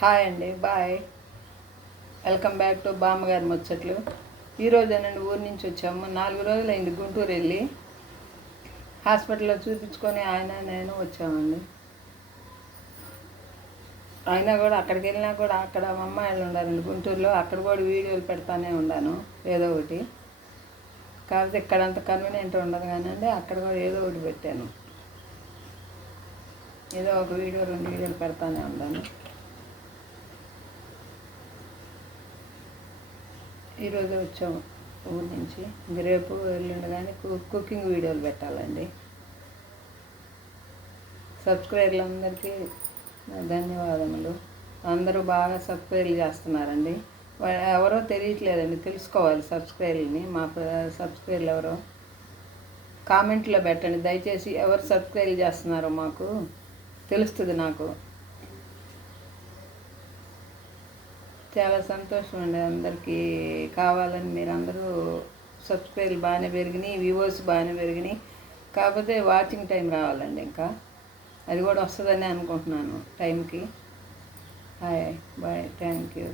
Hi అండి, bye. Welcome back to బామ్మగారి ముచ్చట్లు. ఈరోజేనండి ఊరి నుంచి వచ్చాము. 4 రోజులైంది గుంటూరు వెళ్ళి హాస్పిటల్లో చూపించుకొని నేను వచ్చామండి. అయినా కూడా అక్కడికి వెళ్ళినా కూడా అక్కడ మా అమ్మాయిలు ఉండారండి గుంటూరులో. అక్కడ కూడా వీడియోలు పెడతానే ఉన్నాను ఏదో ఒకటి. కాకపోతే ఇక్కడ అంత కన్వీనియంట్ ఉండదు కానండి, అక్కడ కూడా ఏదో ఒకటి పెట్టాను. ఏదో ఒక వీడియో 2 వీడియోలు పెడతానే ఉన్నాను. ఈరోజు వచ్చాము ఊరి నుంచి. ఇంక రేపు ఎల్లుండి కానీ కుకింగ్ వీడియోలు పెట్టాలండి. సబ్స్క్రైబర్లందరికీ ధన్యవాదములు. అందరూ బాగా సబ్స్క్రైబ్ చేస్తున్నారండి. ఎవరో తెలియట్లేదండి, తెలుసుకోవాలి సబ్స్క్రైబర్ని. మా సబ్స్క్రైబర్లు ఎవరో కామెంట్లో పెట్టండి దయచేసి. ఎవరు సబ్స్క్రైబ్ చేస్తున్నారో మాకు తెలుస్తుంది. నాకు చాలా సంతోషం అండి. అందరికీ కావాలని మీరు అందరూ సబ్స్క్రైబర్లు బాగానే పెరిగినాయి, వ్యూవర్స్ బాగానే పెరిగినాయి. కాకపోతే వాచింగ్ టైం రావాలండి, ఇంకా అది కూడా వస్తుందని అనుకుంటున్నాను టైంకి. Hi, bye, thank you.